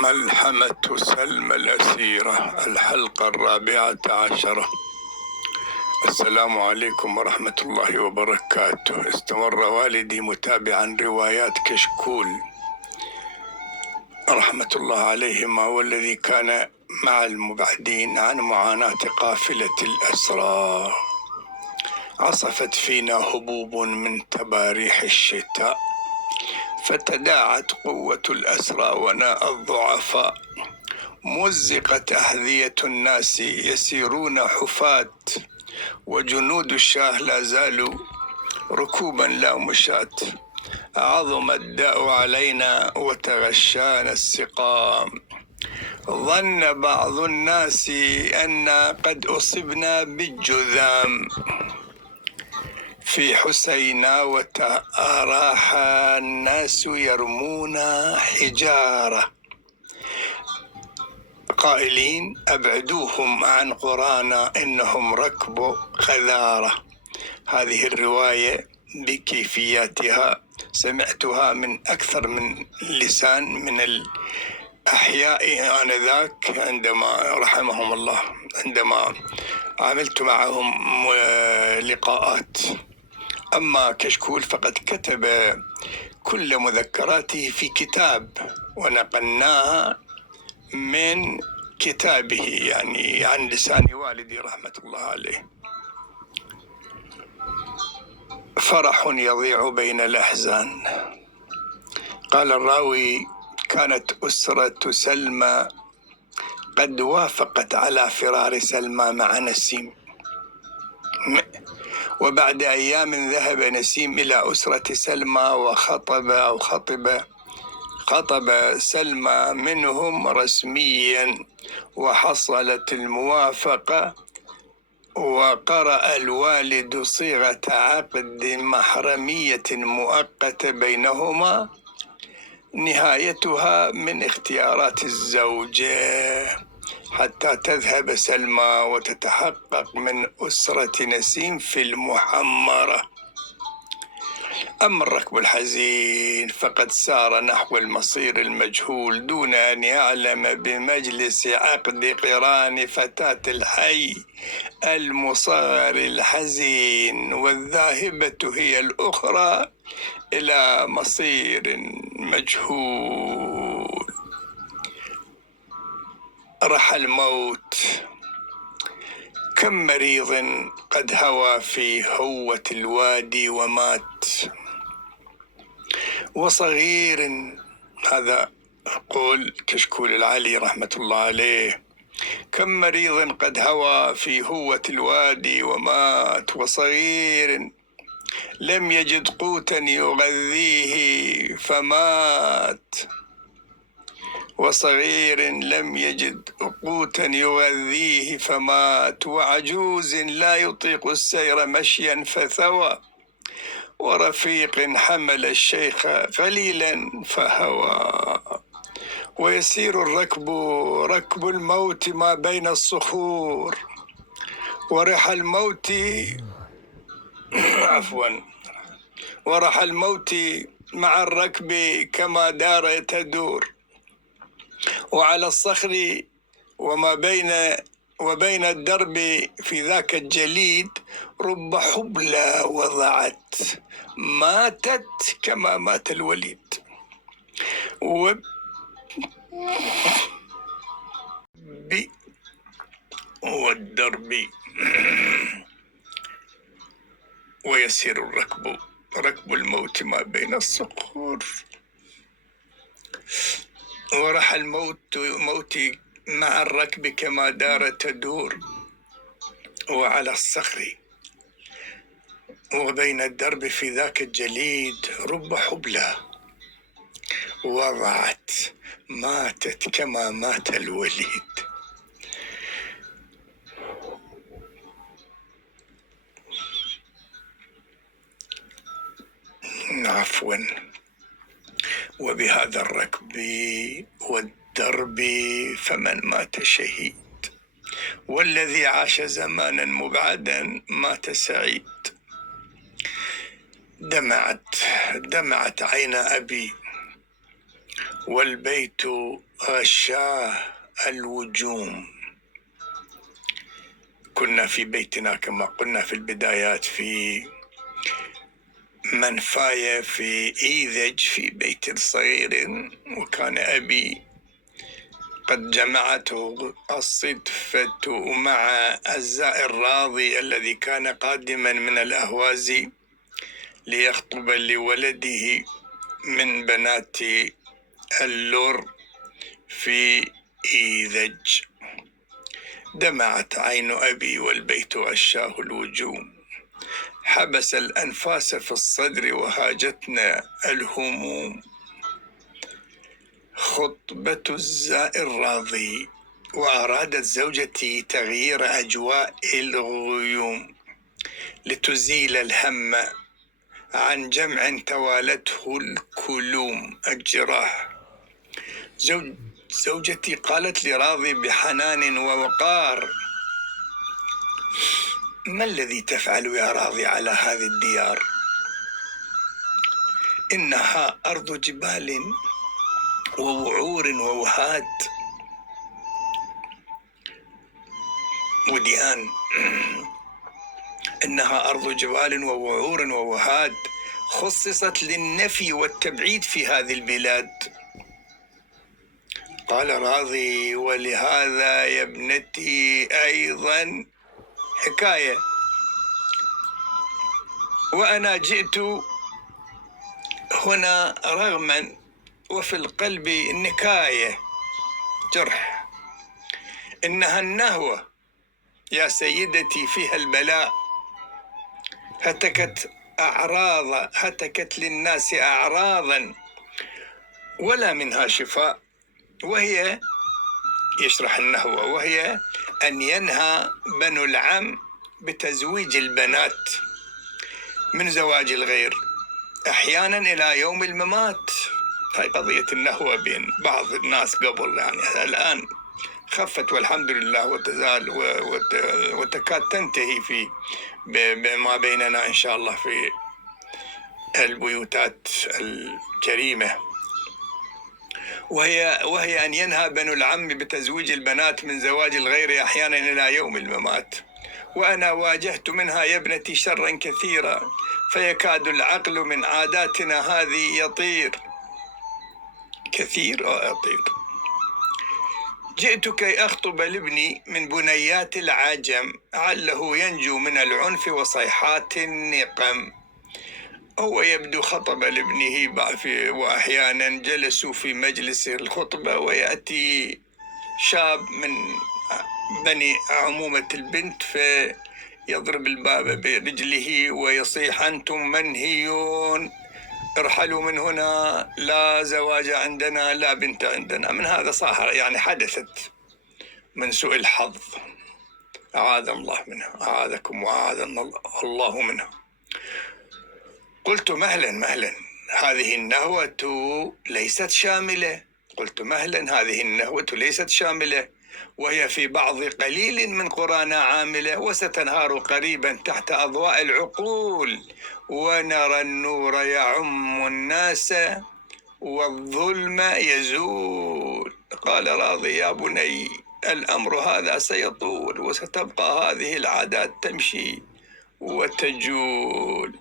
ملحمة سلمى الأسيرة، الحلقة 14. السلام عليكم ورحمة الله وبركاته. استمر والدي متابعا روايات كشكول رحمة الله عليهما، والذي كان مع المبعدين عن معاناة قافلة الأسرى. عصفت فينا هبوب من تباريح الشتاء، فتداعت قوة الأسرى وناء الضعفاء. مزقت أحذية الناس يسيرون حفاة، وجنود الشاه لا زالوا ركوبا لا مشاة. عظم الداء علينا وتغشانا السقام، ظن بعض الناس أن قد أصبنا بالجذام. في حسيناوة أراح الناس يرمون حجارة، قائلين أبعدوهم عن قرانا إنهم ركب خذارة. هذه الرواية بكيفياتها سمعتها من أكثر من لسان من الأحياء آنذاك، عندما رحمهم الله، عندما عملت معهم لقاءات. أما كشكول فقد كتب كل مذكراته في كتاب، ونقلناها من كتابه، يعني عن لسان والدي رحمة الله عليه. فرح يضيع بين الأحزان. قال الراوي: كانت أسرة سلمى قد وافقت على فرار سلمى مع نسيم، وبعد أيام ذهب نسيم إلى أسرة سلمى خطب سلمى منهم رسميا، وحصلت الموافقة، وقرأ الوالد صيغة عقد محرمية مؤقتة بينهما، نهايتها من اختيارات الزوجة، حتى تذهب سلمى وتتحقق من أسرة نسيم في المحمرة. أما الركب الحزين فقد سار نحو المصير المجهول، دون أن يعلم بمجلس عقد قران فتاة الحي المصغر الحزين، والذاهبة هي الأخرى إلى مصير مجهول. رحى الموت. كم مريض قد هوى في هوة الوادي ومات، وصغير، هذا قول كشكول العلي رحمة الله عليه، كم مريض قد هوى في هوة الوادي ومات، وصغير لم يجد قوتا يغذيه فمات، وصغير لم يجد قوتا يغذيه فمات، وعجوز لا يطيق السير مشيا فثوى، ورفيق حمل الشيخ قليلا فهوى. ويسير الركب ركب الموت ما بين الصخور، ورحى الموت ورحى الموت مع الركب كما دار تدور، وعلى الصخر وبين الدرب في ذاك الجليد رب حبلى وضعت، ماتت كما مات الوليد. والدرب ويسير الركب ركب الموت ما بين الصخور، ورحى الموت مع الركب كما دار تدور، وعلى الصخر وبين الدرب في ذاك الجليد رب حبلى وضعت، ماتت كما مات الوليد. عفوا. وبهذا الركب والدرب فمن مات شهيد، والذي عاش زمانا مبعدا مات سعيد. دمعت عين أبي والبيت غشاه الوجوم. كنا في بيتنا كما قلنا في البدايات في منفاية في إيذج في بيت صغير، وكان أبي قد جمعته الصدفة مع الزائر راضي الذي كان قادما من الأهواز ليخطب لولده من بنات اللور في إيذج. دمعت عين أبي والبيت غشاه الوجوم، حبس الأنفاس في الصدر وهاجتنا الهموم. خطبة الزائر راضي، وأرادت زوجتي تغيير أجواء الغيوم لتزيل الهم عن جمع توالته الكلوم الجراح. زوجتي قالت لراضي بحنان ووقار: ما الذي تفعل يا راضي على هذه الديار؟ إنها أرض جبال ووعور ووهاد وديان. إنها أرض جبال ووعور ووهاد، خصصت للنفي والتبعيد في هذه البلاد. قال راضي: ولهذا يا ابنتي أيضا حكاية، وأنا جئت هنا رغما وفي القلب نكاية جرح. إنها النهوة يا سيدتي فيها البلاء، هتكت للناس أعراضا ولا منها شفاء. وهي يشرح النهوة، وهي أن ينهى بنو العم بتزويج البنات من زواج الغير أحيانا إلى يوم الممات. هاي قضية النهوة بين بعض الناس قبل، يعني الآن خفت والحمد لله، وتزال وتكاد تنتهي في بما بيننا إن شاء الله في البيوتات الكريمة. وهي أن ينهى بنو العم بتزويج البنات من زواج الغير أحيانا إلى يوم الممات. وأنا واجهت منها يا ابنتي شرا كثيرا، فيكاد العقل من عاداتنا هذه يطير كثير يطير. جئت كي أخطب لابني من بنيات العجم، عله ينجو من العنف وصيحات النقم. هو يبدو خطب لابنه، وأحيانا جلسوا في مجلس الخطبة ويأتي شاب من بني عمومة البنت فيضرب الباب برجله ويصيح: أنتم منهيون، ارحلوا من هنا، لا زواج عندنا، لا بنت عندنا. من هذا صاحر يعني حدثت من سوء الحظ، أعاذ الله منها، أعاذكم وأعاذنا الله منها. قلت: مهلا هذه النهوة ليست شاملة. قلت: مهلا هذه النهوة ليست شاملة، وهي في بعض قليل من قرانا عاملة، وستنهار قريبا تحت أضواء العقول، ونرى النور يعم الناس والظلم يزول. قال راضي: يا بني، الأمر هذا سيطول، وستبقى هذه العادات تمشي وتجول.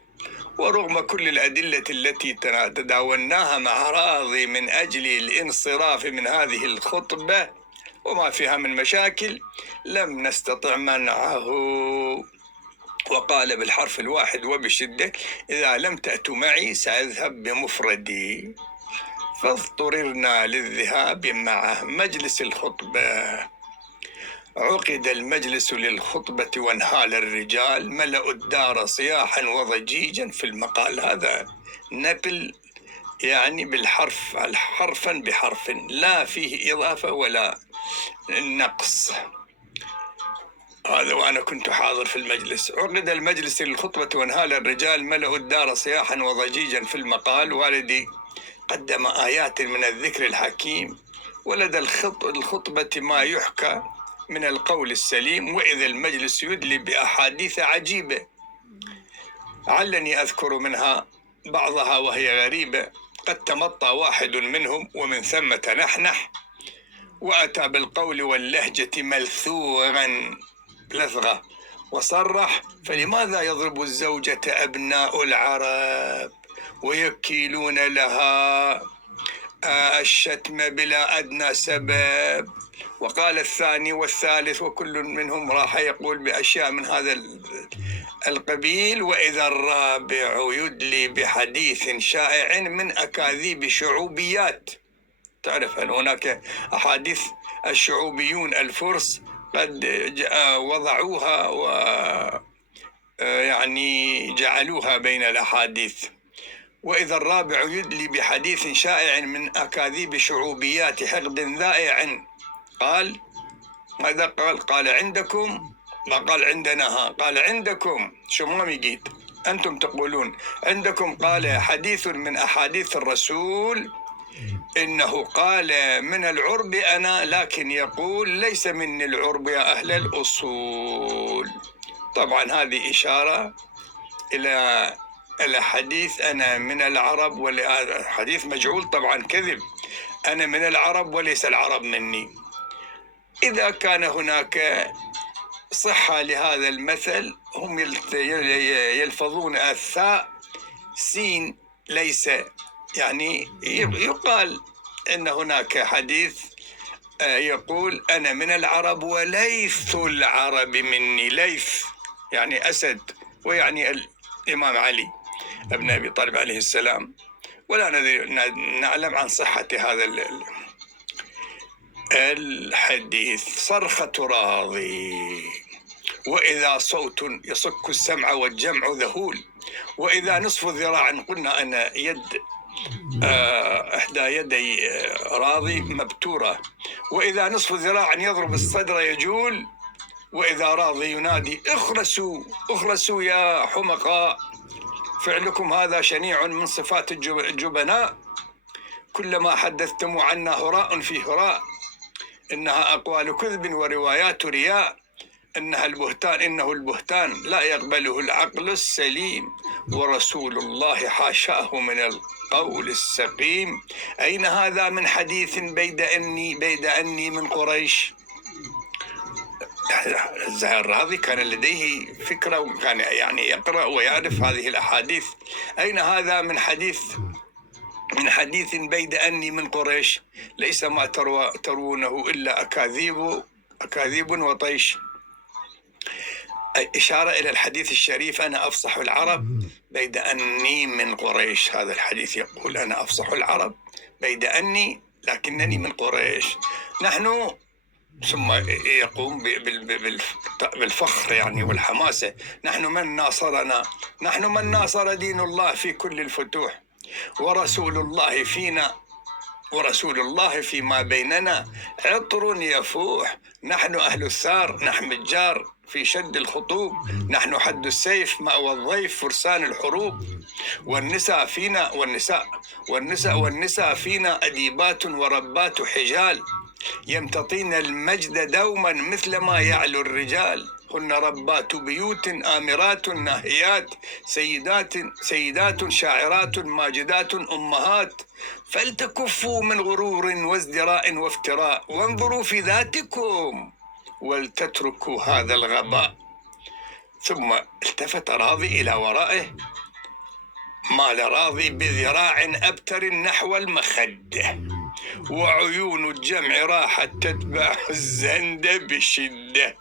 ورغم كل الأدلة التي تداولناها مع راضي من أجل الانصراف من هذه الخطبة وما فيها من مشاكل، لم نستطع منعه، وقال بالحرف الواحد وبشدة: إذا لم تأتوا معي سأذهب بمفردي. فاضطررنا للذهاب معه. مجلس الخطبة. عقد المجلس للخطبة وانهال الرجال، ملأوا الدار صياحا وضجيجا. في المقال هذا نقل يعني بالحرف، حرفا بحرف، لا فيه إضافة ولا نقص. هذا وأنا كنت حاضر في المجلس. عقد المجلس للخطبة وانهال الرجال، ملأوا الدار صياحا وضجيجا. في المقال والدي قدم آيات من الذكر الحكيم، ولدى الخطبة ما يحكى من القول السليم، وإذا المجلس يدلي بأحاديث عجيبة علني أذكر منها بعضها وهي غريبة. قد تمطى واحد منهم ومن ثم تنحنح وأتى بالقول واللهجة ملثورا لثغة وصرح: فلماذا يضرب الزوجة أبناء العرب ويكيلون لها الشتم بلا أدنى سبب؟ وقال الثاني والثالث وكل منهم راح يقول بأشياء من هذا القبيل. وإذا الرابع يدلي بحديث شائع من أكاذيب شعوبيات. تعرف أن هناك أحاديث الشعوبيون الفرس قد وضعوها يعني جعلوها بين الأحاديث. وإذا الرابع يدلي بحديث شائع من أكاذيب شعوبيات حقد ذائع. قال ماذا قال عندكم، ما قال عندنا، قال عندكم. شو ما يجيد أنتم تقولون عندكم. قال حديث من أحاديث الرسول إنه قال من العرب أنا، لكن يقول ليس مني العرب يا أهل الأصول. طبعا هذه إشارة إلى حديث أنا من العرب، حديث مجعول طبعا كذب. أنا من العرب وليس العرب مني. إذا كان هناك صحة لهذا المثل هم يلفظون الثاء سين ليس، يعني يقال إن هناك حديث يقول أنا من العرب وليث العرب مني. ليث يعني أسد، ويعني الإمام علي ابن أبي طالب عليه السلام. ولا نعلم عن صحة هذا الحديث. صرخة راضي. وإذا صوت يصك السمع والجمع ذهول. وإذا نصف ذراع، قلنا أن يد إحدى يدي راضي مبتورة. وإذا نصف ذراع يضرب الصدر يجول. وإذا راضي ينادي: اخرسوا اخرسوا يا حمقاء، فعلكم هذا شنيع من صفات الجبناء. كلما حدثتم عنا هراء في هراء. إنها أقوال كذب وروايات رياء. إنه البهتان لا يقبله العقل السليم. ورسول الله حاشاه من القول السقيم. أين هذا من حديث بيد أني من قريش؟ الزهير الراضي كان لديه فكرة، وكان يعني يقرأ ويعرف هذه الأحاديث. أين هذا من حديث بيد أني من قريش؟ ليس ما ترونه إلا أكاذيب وطيش. إشارة إلى الحديث الشريف: أنا أفصح العرب بيد أني من قريش. هذا الحديث يقول أنا أفصح العرب بيد أني لكنني من قريش. نحن ثم يقوم بالفخر يعني والحماسة: نحن من ناصرنا، نحن من ناصر دين الله في كل الفتوح، ورسول الله فينا، ورسول الله فيما بيننا عطر يفوح. نحن أهل الثار، نحن الجار في شد الخطوب، نحن حد السيف مأوى الضيف فرسان الحروب. والنساء فينا أديبات وربات حجال، يمتطين المجد دوما مثل ما يعلو الرجال. هن ربات بيوت آمرات ناهيات، سيدات شاعرات ماجدات أمهات. فلتكفوا من غرور وازدراء وافتراء، وانظروا في ذاتكم ولتتركوا هذا الغباء. ثم التفت راضي إلى ورائه، مال راضي بذراع أبتر نحو المخدة، وعيون الجمع راحت تتبع الزند بشدة.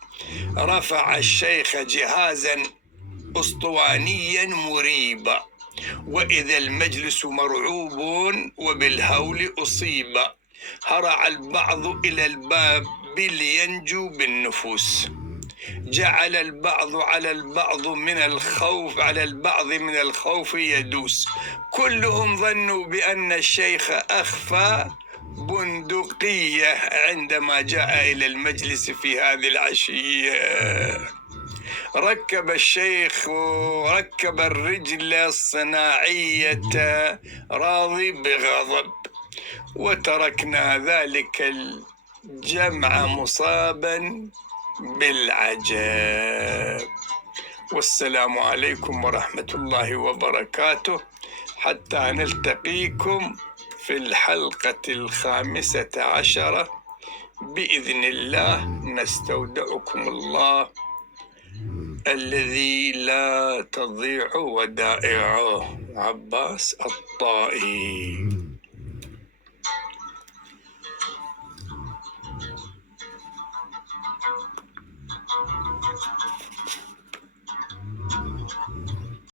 رفع الشيخ جهازا أسطوانيا مريبا، وإذا المجلس مرعوب وبالهول أصيب. هرع البعض إلى الباب لينجو بالنفوس، جعل البعض على البعض من الخوف يدوس. كلهم ظنوا بأن الشيخ أخفى بندقية عندما جاء إلى المجلس في هذه العشية. ركب الشيخ وركب الرجل الصناعية راضي بغضب، وتركنا ذلك الجمع مصابا بالعجب. والسلام عليكم ورحمة الله وبركاته، حتى نلتقيكم في الحلقة 15 بإذن الله. نستودعكم الله الذي لا تضيع ودائعه. عباس الطائي.